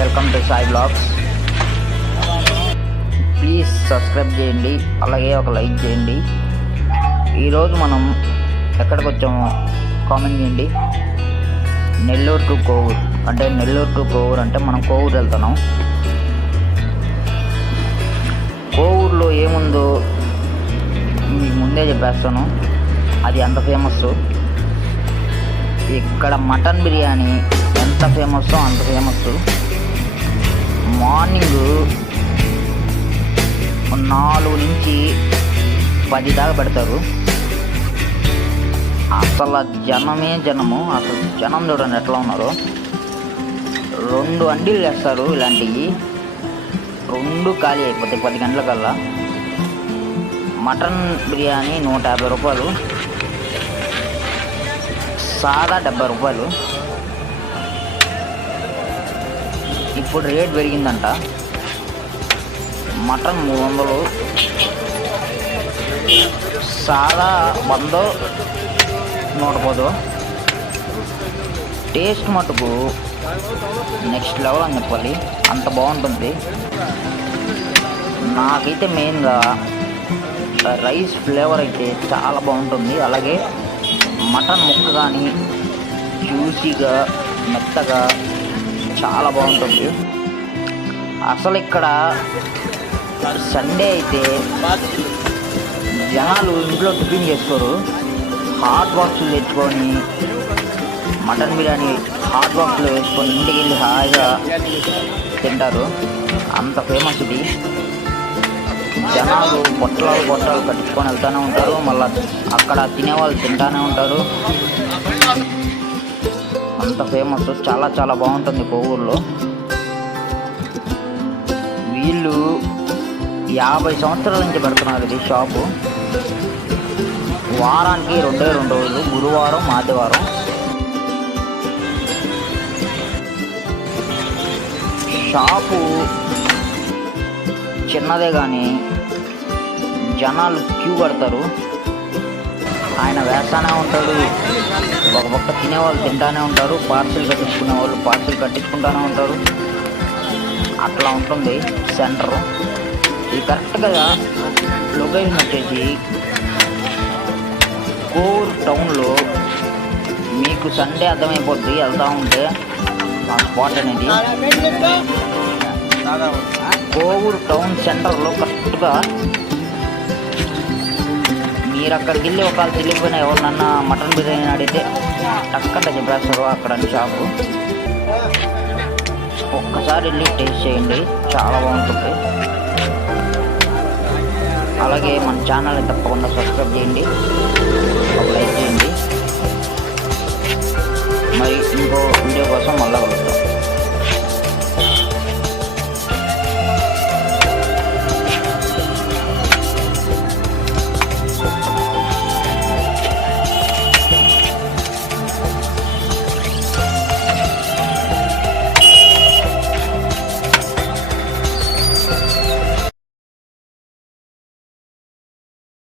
Welcome to Sai blogs. Please subscribe చేయండి, అలాగే ఒక లైక్ చేయండి. ఈరోజు మనం ఎక్కడికి వచ్చామో కామెంట్ చేయండి. నెల్లూరు టు కోవూరు అంటే మనం కోవూరు వెళ్తున్నాం. కోవూరులో ఏముందో మీకు ముందే చెప్పేస్తాను, అది అంత ఫేమస్. ఇక్కడ మటన్ బిర్యానీ ఎంత ఫేమస్ అంత ఫేమస్. మార్నింగ్ 4 నుంచి 10 దాకా పెడతారు. అసలు జనమే జనము. అసలు జనం చూడండి ఎట్లా ఉన్నారో. 2 అండీలు వేస్తారు ఇలాంటివి, 2 ఖాళీ అయిపోతాయి 10 గంటలకల్లా. మటన్ బిర్యానీ 150 రూపాయలు, సాదా 70 రూపాయలు. ఇప్పుడు రేట్ పెరిగిందంట. మటన్ 300, సాదా 100, 110. టేస్ట్ మటుకు నెక్స్ట్ లెవెల్ అని చెప్పాలి, అంత బాగుంటుంది. నాకైతే మెయిన్గా రైస్ ఫ్లేవర్ అయితే చాలా బాగుంటుంది. అలాగే మటన్ ముక్క కానీ జ్యూసీగా మెత్తగా చాలా బాగుంటుంది. అసలు ఇక్కడ సండే అయితే జనాలు ఇంట్లో టిఫిన్ చేసుకోరు, హాట్ బాక్సులు తెచ్చుకొని మటన్ బిర్యానీ హాట్ బాక్స్లో వేసుకొని ఇంటికి వెళ్ళి హాయిగా తింటారు. అంత ఫేమస్ ఇది. జనాలు పొట్టాలు కట్టించుకొని వెళ్తూనే ఉంటారు, మళ్ళీ అక్కడ తినేవాళ్ళు తింటూనే ఉంటారు. అంత ఫేమస్, చాలా చాలా బాగుంటుంది కోవూరులో. వీళ్ళు 50 సంవత్సరాల నుంచి పెడుతున్నారు ఇది షాపు. వారానికి 2 రోజులు, గురువారం ఆదివారం. షాపు చిన్నదే కానీ జనాలు క్యూ కడతారు. ఆయన వేస్తానే ఉంటాడు, ఒక పక్క తినేవాళ్ళు తింటానే ఉంటారు, పార్సిల్ కట్టించుకునే వాళ్ళు పార్సిల్ కట్టించుకుంటూనే ఉంటారు. అట్లా ఉంటుంది సెంటరు. ఇది కరెక్ట్గా లొకేషన్ వచ్చేసి కోవూరు టౌన్లో. మీకు సండే అర్థమైపోద్ది వెళ్తూ ఉంటే ఆ స్పాట్ అనేది. కోవూరు టౌన్ సెంటర్లో కరెక్ట్గా మీరు అక్కడికి వెళ్ళి ఒకవేళ తెలియకపోయినా ఎవరినన్నా మటన్ బిర్యానీ అడిగితే టక్కట చెప్పేస్తారు అక్కడ షాపు. ఒక్కసారి వెళ్ళి టేస్ట్ చేయండి, చాలా బాగుంటుంది. అలాగే మన ఛానల్ని తప్పకుండా సబ్స్క్రైబ్ చేయండి, ఒక లైక్ చేయండి. మరి ఇంకో వీడియో కోసం మళ్ళీ కలుద్దాం.